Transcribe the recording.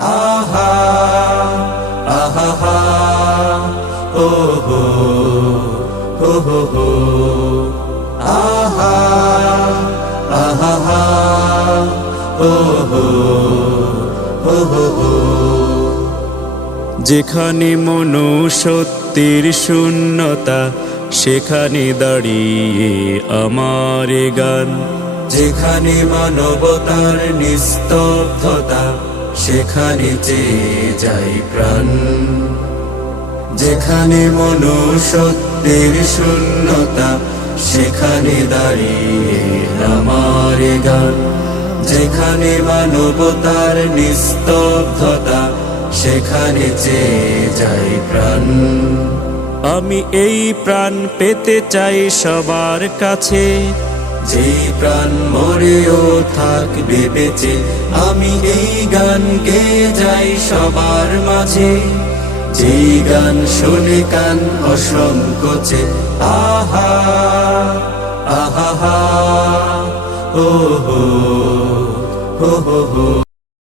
আহা আহা ও হো হো হো হো আহা আহা ও হো হো হো হো। যেখানে মনুষ্যত্বের শূন্যতা সেখানে দাঁড়িয়ে আমার গান, যেখানে মানবতার নিস্তব্ধতা সেখানে চেয়ে যাই প্রাণ, যেখানে মনুষ্যত্বের শূন্যতা সেখানে দাঁড়িয়ে আমার গান, যেখানে মানবতার নিস্তব্ধতা সেখানে চেয়ে যাই প্রাণ। আমি এই প্রাণ পেতে চাই সবার কাছে, যেই প্রাণ মরেও থাকবে বেঁচে। আমি এই গান গেয়ে যাই সবার মাঝে, যেই গান শুনে কান অসংকোচে। আহা আহা ও হো হো হো।